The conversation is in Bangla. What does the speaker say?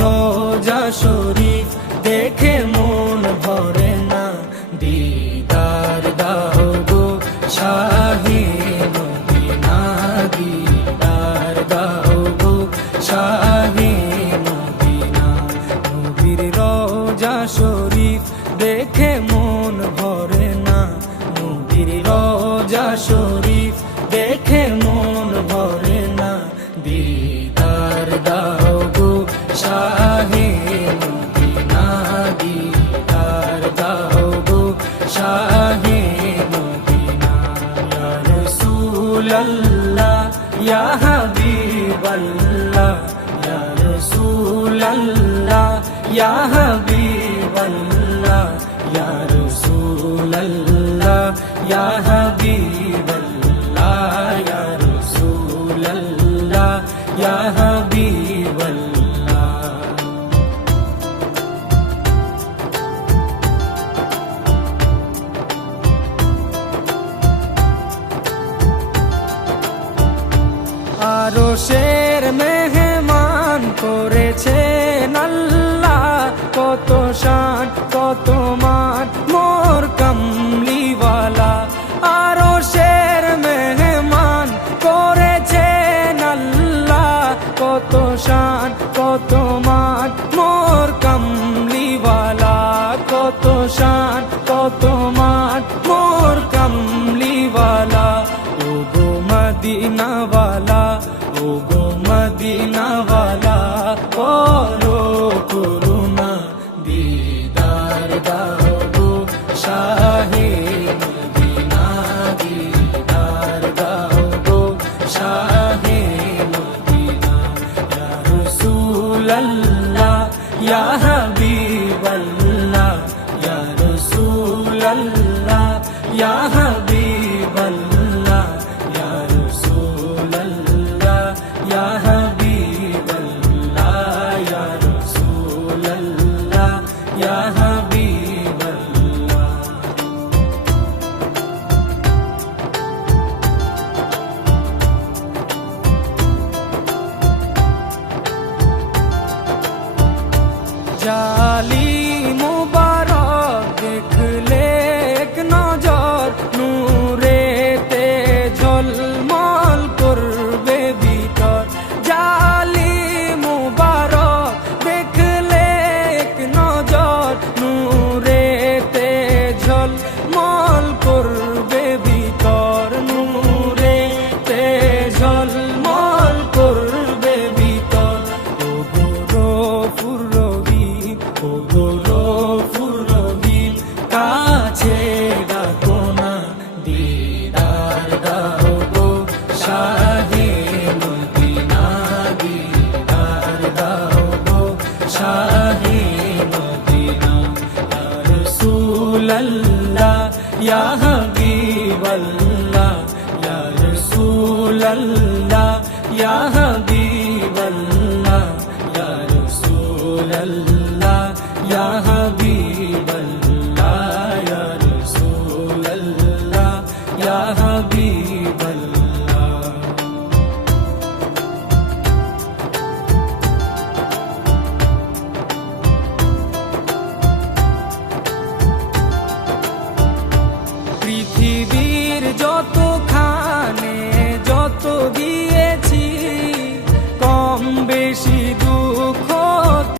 রোজা শরীফ দেখে মন ভরে না, দিদার দাও গো শাহে মদিনা, দিদার দাও গো শাহে মদিনা। নবীর রোজা শরীফ দেখে মন ভরে না, নবীর রোজা শরীফ দেখে মন ভরে না, দিদার দাও গো শাহে মদিনা, দিদার দাও গো শাহে মদিনা। ইয়া রাসূলাল্লাহ ইয়া হাবিবাল্লাহ, ইয়া রাসূলাল্লাহ ইয়া হাবিবাল্লাহ, ইয়া রাসূলাল্লাহ ইয়া হাবিবাল্লাহ, ইয়া রাসূলাল্লাহ ইয়া হাবিবাল্লাহ। আরশের মেহমান করেছেন আল্লাহ, কত শান কত মান মোর কামলিওয়ালা। আরশের মেহমান করেছেন আল্লাহ, কত শান কত মান মোর কামলিওয়ালা, কত শান কত মান মোর কামলিওয়ালা। ও গো মদিনাওয়ালা, ও গো মদিনাওয়ালা, করো করুণা, দিদার দাও গো শাহে মদিনা, দিদার দাও গো শাহে মদিনা। ইয়া রাসূলাল্লাহ ইয়া হাবিবাল্লাহ, ইয়া রাসূলাল্লাহ ইয়া হাবিবাল্লাহ, ইয়া রাসূলাল্লাহ ইয়া হাবিবাল্লাহ, ইয়া রাসূলাল্লাহ ইয়া হাবিবাল্লাহ। জালি মুবারক দেখলে এক নজর, নূরেতে ঝলমল করবে ভিতর। জালি মুবারক দেখলে এক নজর, নূরেতে ঝলমল করবে ভিতর, নূরেতে ঝলমল করবে ভিতর। ও গো গফুর রহিম, ও গো গফুর রহিম, কাছে ডাকো না, দিদার দাও গো শাহে মদিনা, দিদার দাও গো শাহে মদিনা। ইয়া রাসূলাল্লাহ ইয়া হাবিবাল্লাহ, ইয়া রাসূলাল্লাহ ইয়া হাবিবাল্লাহ, ইয়া রাসূলাল্লাহ ইয়া হাবিবাল্লাহ, ইয়া রাসূলাল্লাহ ইয়া হাবিবাল্লাহ। পৃথিবীর যত